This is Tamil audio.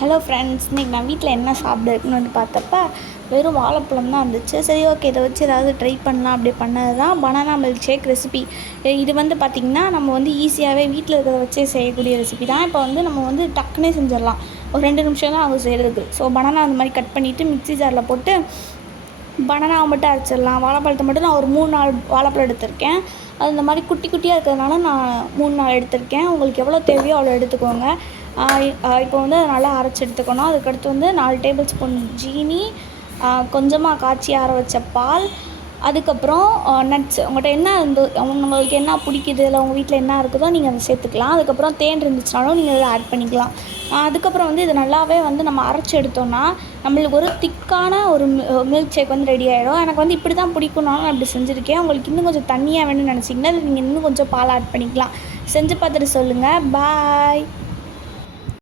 ஹலோ ஃப்ரெண்ட்ஸ், இன்றைக்கி நான் வீட்டில் என்ன சாப்பிட இருக்குன்னு வந்து பார்த்தப்ப வெறும் வாழைப்பழம் தான் இருந்துச்சு. சரி, ஓகே, இதை வச்சு ஏதாவது ட்ரை பண்ணலாம். அப்படி பண்ணது தான் பனானா மில்க் ஷேக் ரெசிபி. இது வந்து பார்த்திங்கன்னா நம்ம வந்து ஈஸியாகவே வீட்டில் இருக்கிறத வச்சே செய்யக்கூடிய ரெசிபி தான். இப்போ வந்து நம்ம வந்து டக்குனே செஞ்சிடலாம். ஒரு 2 நிமிஷம் தான் ஆகும் செய்கிறதுக்கு. ஸோ பனானா அந்த மாதிரி கட் பண்ணிவிட்டு மிக்ஸி ஜாரில் போட்டு பனானாவை மட்டும் அரைச்சிடலாம். வாழைப்பழத்தை மட்டும் நான் ஒரு 3-4 வாழைப்பழம் எடுத்திருக்கேன். அது இந்த மாதிரி குட்டி குட்டியாக இருக்கிறதுனால நான் 3-4 எடுத்திருக்கேன். உங்களுக்கு எவ்வளோ தேவையோ அவ்வளோ எடுத்துக்கோங்க. இப்போ வந்து அதை நல்லா அரைச்சி எடுத்துக்கணும். அதுக்கடுத்து வந்து 4 டேபிள் ஸ்பூன் ஜீனி, கொஞ்சமாக காய்ச்சி ஆற வச்ச பால், அதுக்கப்புறம் நட்ஸ். உங்கள்கிட்ட என்ன உங்களுக்கு என்ன பிடிக்குது, இல்லை உங்கள் வீட்டில் என்ன இருக்குதோ நீங்கள் அதை சேர்த்துக்கலாம். அதுக்கப்புறம் தேன் இருந்துச்சுனாலும் நீங்கள் இதில் ஆட் பண்ணிக்கலாம். அதுக்கப்புறம் வந்து இது நல்லாவே வந்து நம்ம அரைச்சி எடுத்தோன்னா நம்மளுக்கு ஒரு திக்கான ஒரு மில்க் ஷேக் வந்து ரெடி ஆகிடும். எனக்கு வந்து இப்படி தான் பிடிக்கும்னாலும் நான் இப்படி செஞ்சுருக்கேன். உங்களுக்கு இன்னும் கொஞ்சம் தண்ணியாக வேணும்னு நினச்சிங்கன்னா நீங்கள் இன்னும் கொஞ்சம் பால் ஆட் பண்ணிக்கலாம். செஞ்சு பார்த்துட்டு சொல்லுங்கள். பாய்.